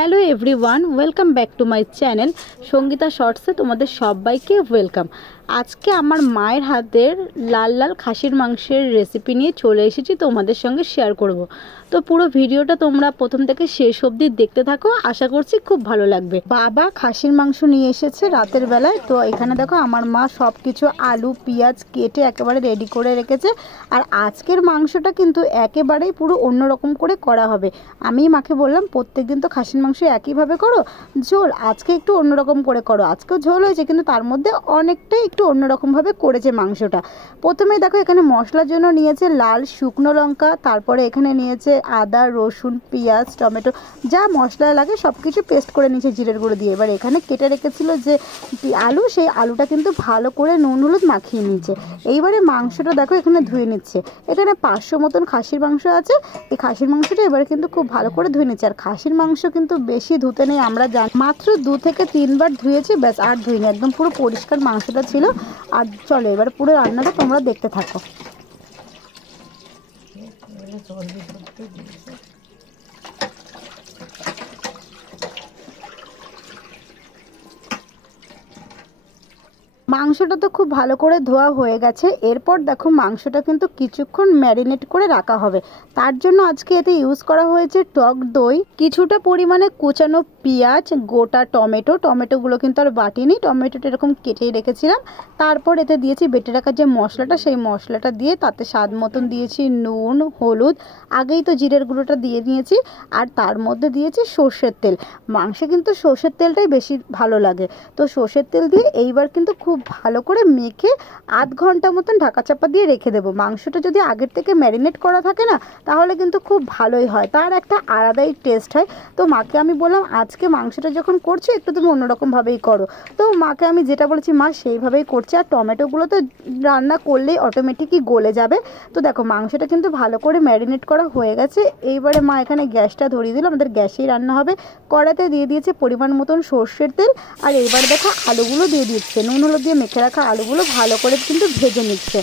Hello everyone, welcome back to my channel Sangeeta শর্টসে তোমাদের সবাইকে ওয়েলকাম। আজকে আমার মায়ের হাতের লাল লাল খাসির মাংসের রেসিপি নিয়ে চলে এসেছি, তোমাদের সঙ্গে শেয়ার করব। তো পুরো ভিডিওটা তোমরা প্রথম থেকে শেষ অবধি দেখতে থাকো, আশা করছি খুব ভালো লাগবে। বাবা খাসির মাংস নিয়ে এসেছে রাতের বেলায়। তো এখানে দেখো আমার মা সব কিছু আলু পেঁয়াজ কেটে একেবারে রেডি করে রেখেছে। আর আজকের মাংসটা কিন্তু একেবারেই পুরো অন্যরকম করে করা হবে। আমি মাকে বললাম প্রত্যেকদিন তো খাসির মাংস একইভাবে করো, ঝোল আজকে একটু অন্যরকম করে করো। আজকেও ঝোল হয়েছে কিন্তু তার মধ্যে অনেকটাই একটু অন্যরকমভাবে করেছে মাংসটা। প্রথমে দেখো এখানে মশলার জন্য নিয়েছে লাল শুকনো লঙ্কা, তারপরে এখানে নিয়েছে আদা রসুন পেঁয়াজ টমেটো, যা মশলা লাগে সব কিছু পেস্ট করে নিয়েছে জিরের গুঁড়ো দিয়ে। এবার এখানে কেটে রেখেছিল যে আলু, সেই আলুটা কিন্তু ভালো করে নুন হলুদ মাখিয়ে নিয়েছে। এইবারে মাংসটা দেখো এখানে ধুয়ে নিচ্ছে। এখানে 500 মতন খাসির মাংস আছে। এই খাসির মাংসটা এবারে কিন্তু খুব ভালো করে ধুয়ে নিচ্ছে। আর খাসির মাংস কিন্তু বেশি ধুতে নেই, আমরা জানি, মাত্র 2 থেকে 3 বার ধুয়েছি, ব্যাস আর ধুইনি, একদম পুরো পরিষ্কার মাংসটা ছিল। আর চলো এবার পুরো রান্নাটা তোমরা দেখতে থাকো। মাংসটা তো খুব ভালো করে ধোয়া হয়ে গেছে। এরপর দেখো মাংসটা কিন্তু কিছুক্ষণ ম্যারিনেট করে রাখা হবে। তার জন্য আজকে এতে ইউজ করা হয়েছে টক দই, কিছুটা পরিমাণে কুচানো পেঁয়াজ, গোটা টমেটোগুলো কিন্তু আর বাটিনি, টমেটোটা এরকম কেটেই রেখেছিলাম। তারপর এতে দিয়েছি বেটে রাখার যে মশলাটা, সেই মশলাটা দিয়ে তাতে স্বাদ মতন দিয়েছি নুন হলুদ, আগেই তো জিরের গুঁড়োটা দিয়ে নিয়েছি। আর তার মধ্যে দিয়েছি সর্ষের তেল। মাংসে কিন্তু সর্ষের তেলটাই বেশি ভালো লাগে। তো সর্ষের তেল দিয়ে এইবার কিন্তু খুব ভালো করে মেখে আধ ঘন্টা মতন ঢাকা চাপা দিয়ে রেখে দেবো। মাংসটা যদি আগের থেকে ম্যারিনেট করা থাকে না, তাহলে কিন্তু খুব ভালোই হয়, তার একটা আলাদাই টেস্ট হয়। তো মাকে আমি বললাম আজকে মাংসটা যখন করছি একটু তুমি অন্যরকমভাবেই করো। তো মাকে আমি যেটা বলেছি মা সেইভাবেই করছে। আর টমেটোগুলো তো রান্না করলেই অটোমেটিকই গলে যাবে। তো দেখো মাংসটা কিন্তু ভালো করে ম্যারিনেট করা হয়ে গেছে। এইবারে মা এখানে গ্যাসটা ধরিয়ে দিল, আমাদের গ্যাসেই রান্না হবে। কড়াতে দিয়ে দিয়েছে পরিমাণ মতন সর্ষের তেল। আর এইবার দেখো আলুগুলো দিয়ে দিচ্ছে, নুন হলুদ দিয়ে মেখে রাখা আলুগুলো ভালো করে কিন্তু ভেজে নিচ্ছে।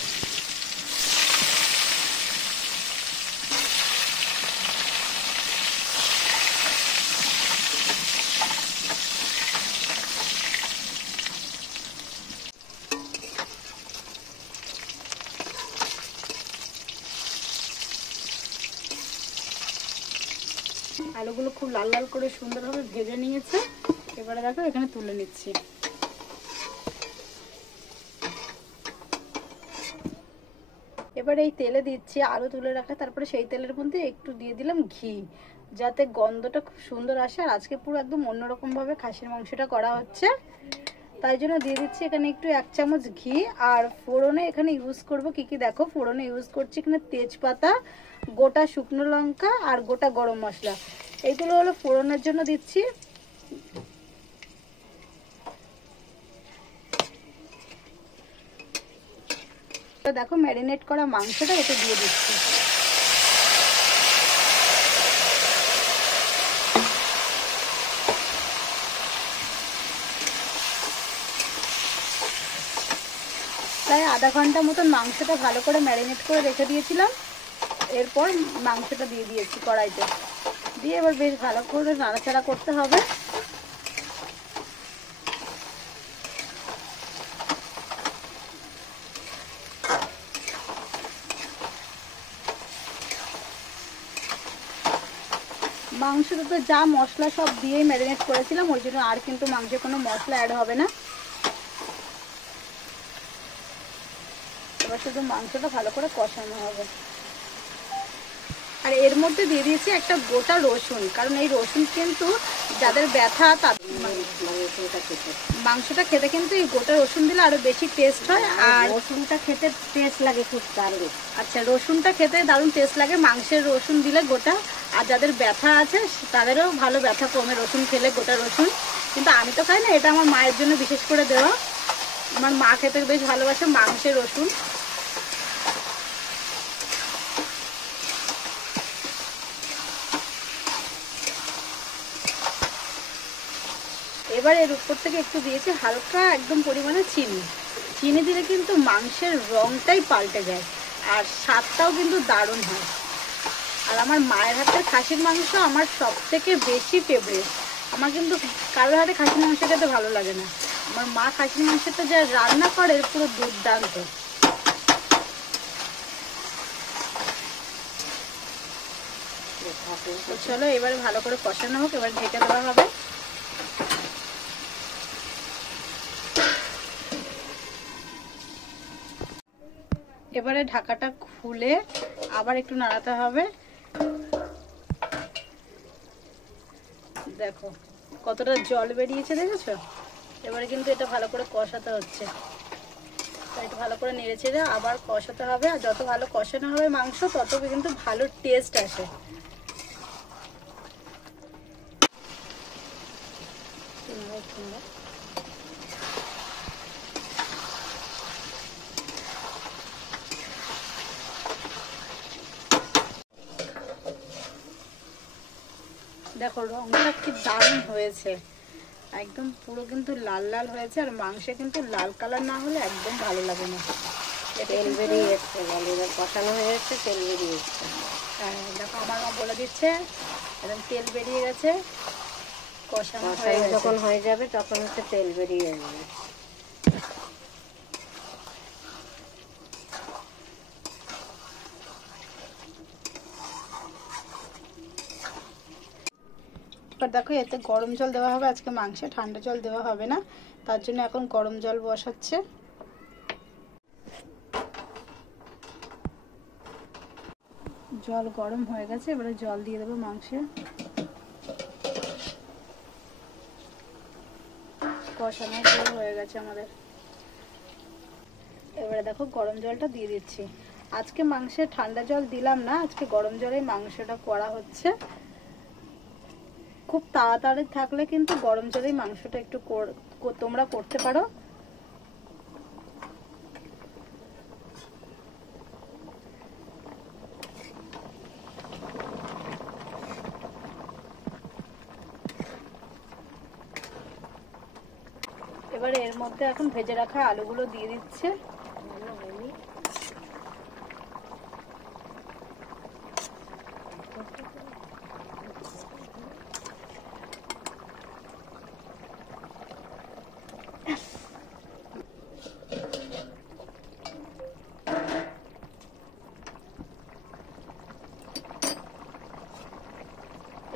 আলুগুলো খুব লাল লাল করে সুন্দরভাবে ভেজে নিয়েছে। এবারে দেখো এখানে তুলে নিচ্ছি। এবার এই তেলে দিচ্ছি আলু তুলে রাখা, তারপরে সেই তেলের মধ্যে একটু দিয়ে দিলাম ঘি, যাতে গন্ধটা খুব সুন্দর আসে। আর আজকে পুরো একদম অন্যরকম ভাবে খাসির মাংসটা করা হচ্ছে, তাই জন্য দিয়ে দিচ্ছি এখানে একটু 1 চামচ ঘি। আর ফোড়নে এখানে ইউজ করব কি কি দেখো, ফোড়নে ইউজ করছি এখানে তেজপাতা, গোটা শুকনো লঙ্কা আর গোটা গরম মশলা। এইগুলো হলো ফোড়নের জন্য দিচ্ছি। দেখো ম্যারিনেট করা মাংসটা এতে দিয়ে দিচ্ছি। প্রায় আধা ঘন্টা মতন মাংসটা ভালো করে ম্যারিনেট করে রেখে দিয়েছিলাম। এরপর মাংসটা দিয়ে দিয়েছি কড়াইতে, দিয়ে এবার বেশ ভালো করে নাড়াচাড়া করতে হবে। মাংসটা তো যা মশলা সব দিয়েই ম্যারিনেট করেছিলাম, ওই জন্য আর কিন্তু মাংসে কোনো মশলা অ্যাড হবে না। এবার শুধু মাংসটা ভালো করে কষানো হবে। আর এর মধ্যে দিয়ে দিয়েছি একটা গোটা রসুন, কারণ এই রসুন কিন্তু যাদের ব্যথা তাদের মাংসটা খেতে কিন্তু এই গোটা রসুন দিলে আরো বেশি টেস্ট হয়। আর রসুনটা খেতে টেস্ট লাগে খুব দারুণ। আচ্ছা, রসুনটা খেতে দারুণ টেস্ট লাগে মাংসের রসুন দিলে গোটা। আর যাদের ব্যথা আছে তাদেরও ভালো ব্যথা কমে রসুন খেলে, গোটা রসুন। কিন্তু আমি তো খাই না, এটা আমার মায়ের জন্য বিশেষ করে দেওয়া। আমার মা খেতে বেশ ভালোবাসে মাংসের রসুন। এবার এর উপর থেকে একটু দিয়েছি হালকা একদম পরিমাণে চিনি। চিনি দিলে কিন্তু মাংসের রংটাই পাল্টে যায় আর স্বাদটাও কিন্তু দারুণ হয়। আর আমার মায়ের হাতের খাসির মাংস আমার সবথেকে বেশি ফেভারিট। আমার কিন্তু কারোর হাতে খাসির মাংস খেতে ভালো লাগে না, আমার মা খাসির মাংসটা যা রান্না করে পুরো দুর্দান্ত। চলো এবারে ভালো করে কষানো হোক, এবার ঢেকে দেওয়া হবে। এবারে ঢাকাটা খুলে আবার একটু নাড়াতে হবে। দেখো কতটা জল বেরিয়েছে, দেখেছো? এবারে কিন্তু এটা ভালো করে কষাতে হচ্ছে, একটু ভালো করে নেড়ে চেড়ে আবার কষাতে হবে। আর যত ভালো কষানো হবে মাংস তত কিন্তু ভালো টেস্ট আসে। দেখো রংটা কি দারুণ হয়েছে, একদম পুরো কিন্তু লাল লাল হয়েছে। আর মাংসে কিন্তু লাল কালার না হলে একদম ভালো লাগে না। তেল বেরিয়ে এসছে, কষানো হয়ে যাচ্ছে, তেল বেরিয়ে এসছে। হ্যাঁ দেখো আমার মা বলে দিচ্ছে একদম তেল বেরিয়ে গেছে। কষানো যখন হয়ে যাবে তখন হচ্ছে তেল বেরিয়ে যাবে। এবার দেখো এতে গরম জল দেওয়া হবে আজকে মাংসে, ঠান্ডা জল দেওয়া হবে না, তার জন্য এখন গরম জল বসাচ্ছে। জল গরম হয়ে গেছে, এবারে জল দিয়ে দেবো মাংসে। কষানো শুরু হয়ে গেছে আমাদের। এবারে দেখো গরম জলটা দিয়ে দিচ্ছি। আজকে মাংসে ঠান্ডা জল দিলাম না, আজকে গরম জলেই মাংসটা করা হচ্ছে। খুব তাড়াতাড়ি থাকলে কিন্তু গরম জলেই মাংসটা একটু তোমরা করতে পারো। এবারে এর মধ্যে এখন ভেজে রাখা আলুগুলো দিয়ে দিচ্ছে।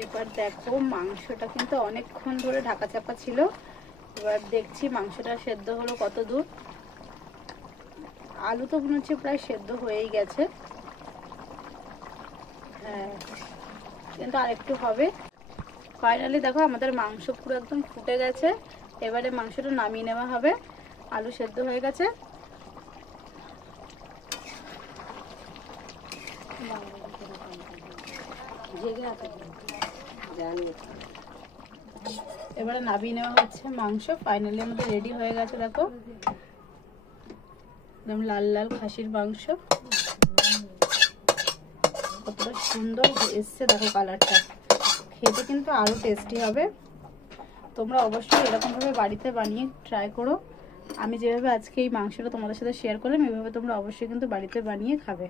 এবার দেখো মাংসটা কিন্তু অনেকক্ষণ ধরে ঢাকা চাপা ছিল, এবার দেখছি মাংসটা সেদ্ধ হলো কত দূর। আলু তো মনে হচ্ছে প্রায় সেদ্ধ হয়েই গেছে, হ্যাঁ কিন্তু আরেকটু হবে। ফাইনালি দেখো আমাদের মাংস পুরো একদম ফুটে গেছে। এবারে মাংসটা নামিয়ে নেওয়া হবে, আলু সেদ্ধ হয়ে গেছে। এবারে নামিয়ে নেওয়া হচ্ছে মাংস। ফাইনালি আমাদের রেডি হয়ে গেছে। দেখো একদম লাল লাল খাসির মাংস, কতটা সুন্দর এসছে দেখো কালারটা, খেতে কিন্তু আরো টেস্টি হবে। তোমরা অবশ্যই এরকম ভাবে বাড়িতে বানিয়ে ট্রাই করো। আমি যেভাবে আজকে এই মাংসটা তোমাদের সাথে শেয়ার করলাম এইভাবে তোমরা অবশ্যই কিন্তু বাড়িতে বানিয়ে খাবে।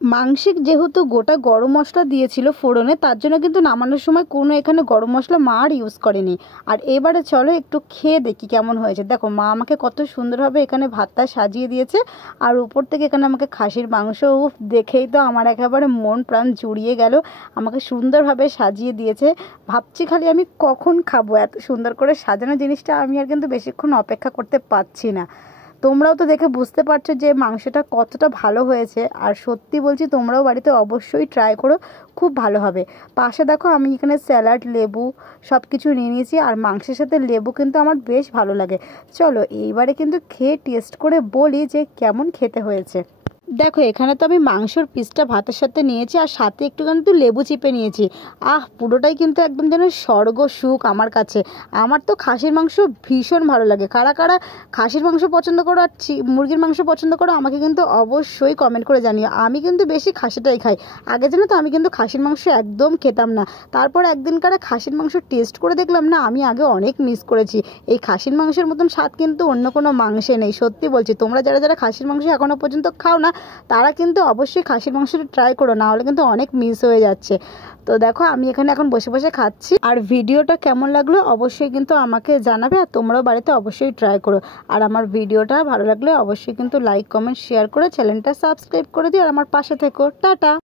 মাংসে যেহেতু গোটা গরম মশলা দিয়েছিল ফোড়নে, তার জন্য কিন্তু নামানোর সময় কোনো এখানে গরম মশলা মা আর ইউজ করেনি। আর এবারে চলো একটু খেয়ে দেখি কেমন হয়েছে। দেখো মা আমাকে কত সুন্দরভাবে এখানে ভাতটা সাজিয়ে দিয়েছে, আর উপর থেকে এখানে আমাকে খাসির মাংস, দেখেই তো আমার একেবারে মন প্রাণ জুড়িয়ে গেল। আমাকে সুন্দরভাবে সাজিয়ে দিয়েছে, ভাবছি খালি আমি কখন খাবো। এত সুন্দর করে সাজানো জিনিসটা আমি আর কিন্তু বেশিক্ষণ অপেক্ষা করতে পারছি না। তোমরাও তো দেখে বুঝতে পারছো যে মাংসটা কতটা ভালো হয়েছে। আর সত্যি বলছি তোমরাও বাড়িতে অবশ্যই ট্রাই করো, খুব ভালো হবে। পাশে দেখো আমি এখানে স্যালাড, লেবু সব কিছু নিয়ে নিয়েছি, আর মাংসের সাথে লেবু কিন্তু আমার বেশ ভালো লাগে। চলো এইবারে কিন্তু খেয়ে টেস্ট করে বলি যে কেমন খেতে হয়েছে। দেখো এখানে তো আমি মাংসর পিসটা ভাতের সাথে নিয়েছি, আর সাথে একটু কিন্তু লেবু চিপে নিয়েছি। পুরোটাই কিন্তু একদম যেন স্বর্গ সুখ আমার কাছে। আমার তো খাসির মাংস ভীষণ ভালো লাগে। কারা কারা খাসির মাংস পছন্দ করো আর মুরগির মাংস পছন্দ করো আমাকে কিন্তু অবশ্যই কমেন্ট করে জানিও। আমি কিন্তু বেশি খাসিটাই খাই। আগে জানো তো আমি কিন্তু খাসির মাংস একদম খেতাম না, তারপর একদিনকার খাসির মাংস টেস্ট করে দেখলাম না, আমি আগে অনেক মিস করেছি। এই খাসির মাংসের মতন স্বাদ কিন্তু অন্য কোনো মাংসে নেই। সত্যি বলছি, তোমরা যারা যারা খাসির মাংস এখনও পর্যন্ত খাও না তারা কিন্তু অবশ্যই খাসির মাংসটা ট্রাই করো, না হলে কিন্তু অনেক মিস হয়ে যাচ্ছে। তো দেখো আমি এখানে এখন বসে বসে খাচ্ছি। আর ভিডিওটা কেমন লাগলো অবশ্যই কিন্তু আমাকে জানাবে, আর তোমরাও বাড়িতে অবশ্যই ট্রাই করো। আর আমার ভিডিওটা ভালো লাগলে অবশ্যই কিন্তু লাইক কমেন্ট শেয়ার করে চ্যানেলটা সাবস্ক্রাইব করে দিও, আর আমার পাশে থেকো। টাটা।